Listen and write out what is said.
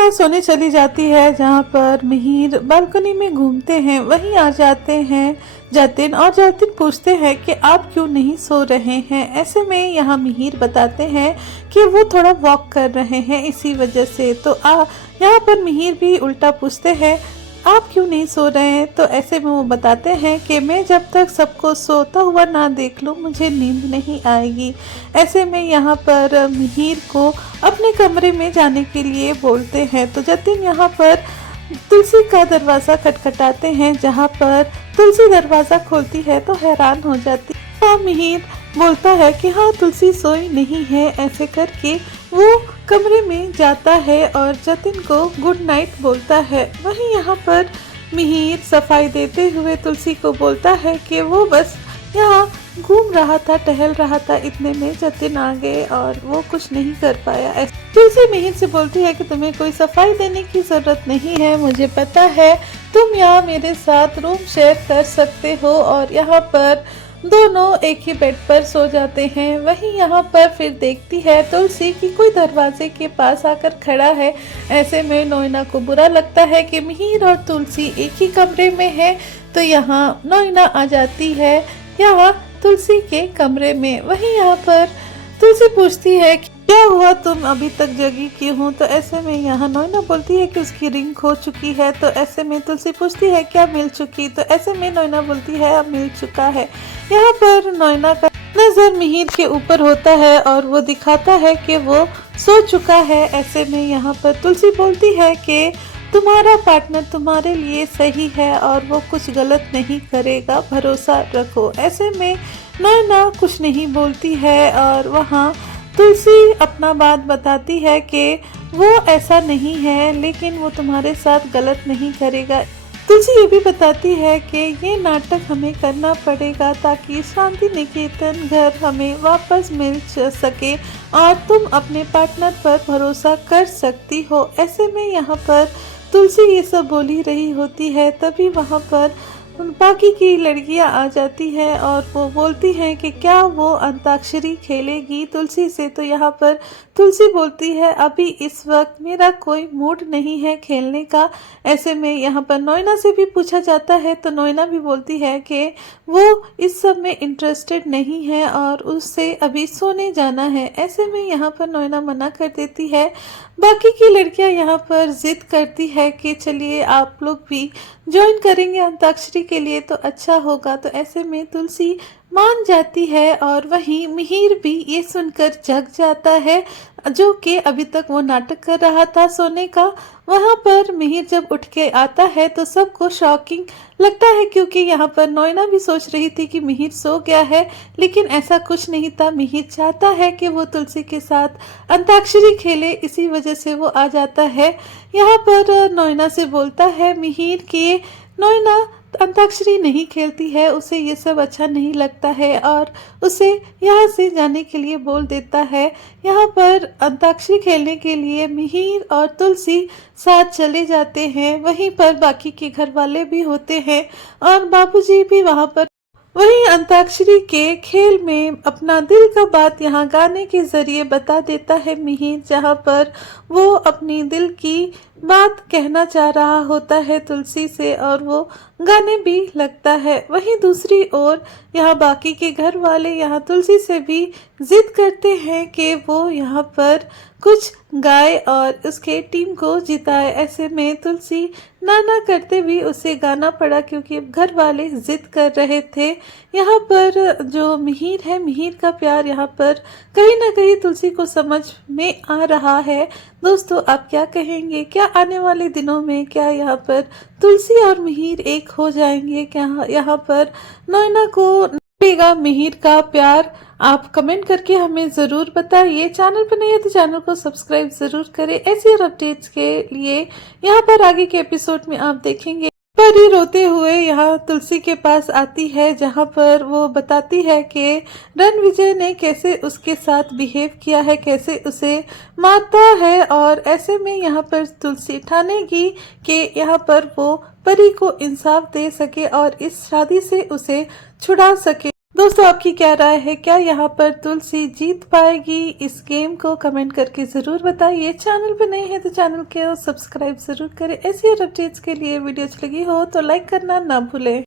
यहाँ सोने चली जाती है, जहाँ पर मिहिर बालकनी में घूमते हैं। वहीं आ जाते हैं जतिन, और जतिन पूछते हैं कि आप क्यों नहीं सो रहे हैं। ऐसे में यहाँ मिहिर बताते हैं कि वो थोड़ा वॉक कर रहे हैं इसी वजह से। तो यहाँ पर मिहिर भी उल्टा पूछते हैं आप क्यों नहीं सो रहे हैं। तो ऐसे में वो बताते हैं कि मैं जब तक सबको सोता हुआ ना देख लूँ मुझे नींद नहीं आएगी। ऐसे में यहाँ पर मिहिर को अपने कमरे में जाने के लिए बोलते हैं। तो जतिन यहाँ पर तुलसी का दरवाज़ा खटखटाते हैं, जहाँ पर तुलसी दरवाज़ा खोलती है तो हैरान हो जाती है। मिहिर बोलता है कि हाँ तुलसी सोई नहीं है। ऐसे करके वो कमरे में जाता है और जतिन को गुड नाइट बोलता है। वहीं यहाँ पर मिहिर सफाई देते हुए तुलसी को बोलता है कि वो बस यहाँ घूम रहा था, टहल रहा था, इतने में जतिन आ गए और वो कुछ नहीं कर पाया। तुलसी मिहिर से बोलती है कि तुम्हें कोई सफाई देने की जरूरत नहीं है, मुझे पता है तुम यहाँ मेरे साथ रूम शेयर कर सकते हो। और यहाँ पर दोनों एक ही बेड पर सो जाते हैं। वहीं यहाँ पर फिर देखती है तुलसी कि कोई दरवाजे के पास आकर खड़ा है। ऐसे में नोइना को बुरा लगता है कि मिहिर और तुलसी एक ही कमरे में है। तो यहाँ नोइना आ जाती है यहाँ तुलसी के कमरे में। वहीं यहाँ पर तुलसी पूछती है क्या हुआ, तुम अभी तक जगी क्यों हो। तो ऐसे में यहाँ नोइना बोलती है कि उसकी रिंग खो चुकी है। तो ऐसे में तुलसी पूछती है क्या मिल चुकी। तो ऐसे में नोइना बोलती है अब मिल चुका है। यहाँ पर नोइना का नजर मिहिर के ऊपर होता है और वो दिखाता है कि वो सो चुका है। ऐसे में यहाँ पर तुलसी बोलती है कि तुम्हारा पार्टनर तुम्हारे लिए सही है और वो कुछ गलत नहीं करेगा, भरोसा रखो। ऐसे में नोइना कुछ नहीं बोलती है और वहाँ तुलसी अपना बात बताती है कि वो ऐसा नहीं है, लेकिन वो तुम्हारे साथ गलत नहीं करेगा। तुलसी ये भी बताती है कि ये नाटक हमें करना पड़ेगा ताकि शांति निकेतन घर हमें वापस मिल सके और तुम अपने पार्टनर पर भरोसा कर सकती हो। ऐसे में यहाँ पर तुलसी ये सब बोली रही होती है, तभी वहाँ पर बाकी की लड़कियां आ जाती हैं और वो बोलती हैं कि क्या वो अंताक्षरी खेलेगी तुलसी से। तो यहाँ पर तुलसी बोलती है अभी इस वक्त मेरा कोई मूड नहीं है खेलने का। ऐसे में यहाँ पर नोइना से भी पूछा जाता है तो नोइना भी बोलती है कि वो इस सब में इंटरेस्टेड नहीं है और उससे अभी सोने जाना है। ऐसे में यहाँ पर नोइना मना कर देती है। बाकी की लड़कियां यहाँ पर जिद करती है कि चलिए आप लोग भी ज्वाइन करेंगे अंताक्षरी के लिए तो अच्छा होगा। तो ऐसे में तुलसी मान जाती है और वहीं मिहिर भी ये सुनकर जग जाता है, जो कि अभी तक वो नाटक कर रहा था सोने का। वहाँ पर मिहिर जब उठ के आता है तो सबको शॉकिंग लगता है, क्योंकि यहाँ पर नोइना भी सोच रही थी कि मिहिर सो गया है, लेकिन ऐसा कुछ नहीं था। मिहिर चाहता है कि वो तुलसी के साथ अंताक्षरी खेले, इसी वजह से वो आ जाता है। यहाँ पर नोइना से बोलता है मिहिर कि नोइना अंताक्षरी नहीं खेलती है, उसे ये सब अच्छा नहीं लगता है और उसे यहाँ से जाने के लिए बोल देता है। यहाँ पर अंताक्षरी खेलने के लिए मिहिर और तुलसी साथ चले जाते हैं। वहीं पर बाकी के घर वाले भी होते हैं और बाबूजी भी वहाँ पर। वहीं अंताक्षरी के खेल में अपना दिल का बात यहाँ गाने के जरिए बता देता है मिहिर, जहाँ पर वो अपनी दिल की बात कहना चाह रहा होता है तुलसी से और वो गाने भी लगता है। वहीं दूसरी ओर यहाँ बाकी के घर वाले यहाँ तुलसी से भी जिद करते हैं कि वो यहाँ पर कुछ गाए और उसके टीम को जिताए। ऐसे में तुलसी नाना करते भी उसे गाना पड़ा, क्योंकि घर वाले जिद कर रहे थे। यहाँ पर जो मिहिर है, मिहिर का प्यार यहाँ पर कहीं ना कहीं तुलसी को समझ में आ रहा है। दोस्तों आप क्या कहेंगे, क्या आने वाले दिनों में क्या यहाँ पर तुलसी और मिहिर एक हो जाएंगे, क्या यहाँ पर नोइना को मिलेगा मिहिर का प्यार। आप कमेंट करके हमें ज़रूर बताइए। चैनल पर नहीं है तो चैनल को सब्सक्राइब ज़रूर करें ऐसी और अपडेट्स के लिए। यहाँ पर आगे के एपिसोड में आप देखेंगे परी रोते हुए यहाँ तुलसी के पास आती है, जहाँ पर वो बताती है कि रणविजय ने कैसे उसके साथ बिहेव किया है, कैसे उसे मारता है। और ऐसे में यहाँ पर तुलसी ठानेगी कि यहाँ पर वो परी को इंसाफ दे सके और इस शादी से उसे छुड़ा सके। दोस्तों आपकी क्या राय है, क्या यहाँ पर तुलसी जीत पाएगी? इस गेम को कमेंट करके ज़रूर बताइए। चैनल पे नए हैं तो चैनल को सब्सक्राइब ज़रूर करें। ऐसी और अपडेट्स के लिए वीडियो अच्छी लगी हो तो लाइक करना ना भूलें।